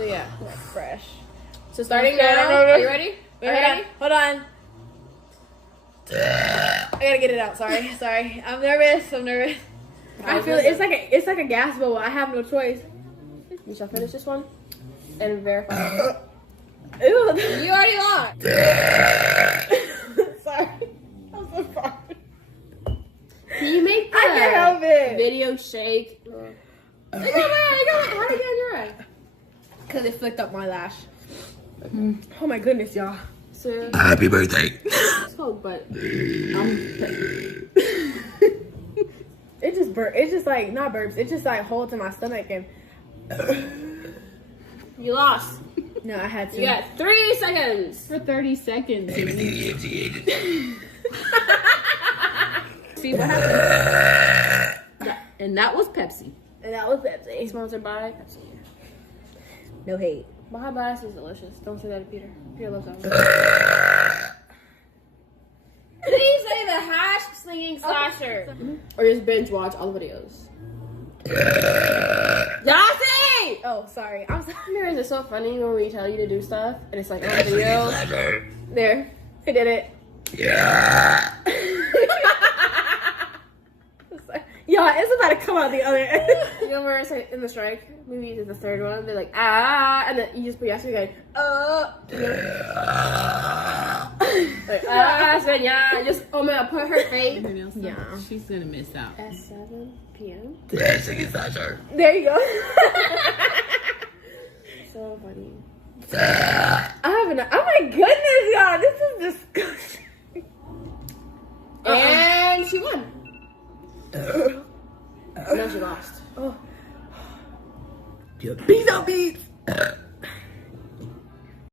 So yeah, Fresh. so starting now. Are you ready? Hold on. I gotta get it out. Sorry. I'm nervous. I feel it's like a gas bubble. I have no choice. You shall finish this one and verify. Ew. You already lost. Sorry. I'm so sorry. Can you make the I can't help it. video shake? It got wet. How did it get in your eye? Because it flicked up my lash. Oh my goodness, y'all. So, Happy birthday. it's cold, but It just It's just like, not burps. It just like holds in my stomach and. you lost. No, I had to. You got 3 seconds. For 30 seconds. See what happened? And that was Pepsi. And that was Pepsi. Sponsored by Pepsi. No hate. Baja Blast is delicious. Don't say that to Peter. Peter loves that one. Please say the hash slinging slasher. Or just binge watch all the videos. Yassy! Oh, sorry. I'm sorry. Mirrors are so funny when we tell you to do stuff and it's like on video. There. I did it. Yeah. Y'all, it's about to come out the other end. You know where it's like in the strike? Maybe it's the third one. They're like, ah, and then you just put Yassy going, you know? Like, so yeah, just, oh my god, put her face. Yeah. She's gonna miss out. At 7 p.m. There you go. So funny. Oh my goodness, y'all. This is disgusting. And she won. No, she lost. Oh. Your beats out beats.